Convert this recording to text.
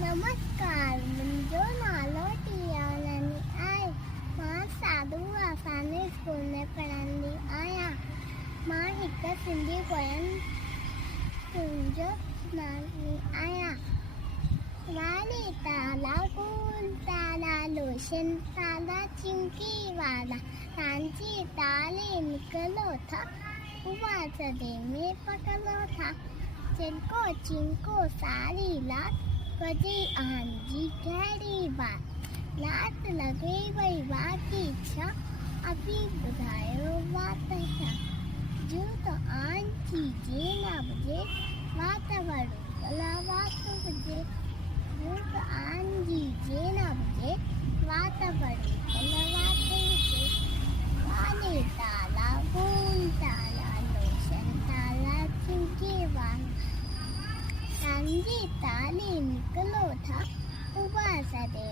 नमस्कार, मुंहिंजो नालो टिया लालनी आहे। मां साधू आसानी स्कूल में पढ़ंदी आहियां। मां हिकु सिंधी पोयम सुञाणंदी आहियां। वाले ताला कूल ताला लोशन ताला चिमकी वाला सांची ताले निकलो था हुआ सदे में पकड़ो था चिनको चिंको सारी लात बजी आंजी गहरी बात लात लगे वही बाकी इच्छा अभी बुधायो बात था जो तो आंजी जे ना बजे बात बड़ो भला बात बजे जो तो आंजी जे ना बजे बात बड़ो भला बात बजे वाले ताला बूंद ताला लोशन ताला चिमकी वाला सांझी ताली निकलो था हुआ सदे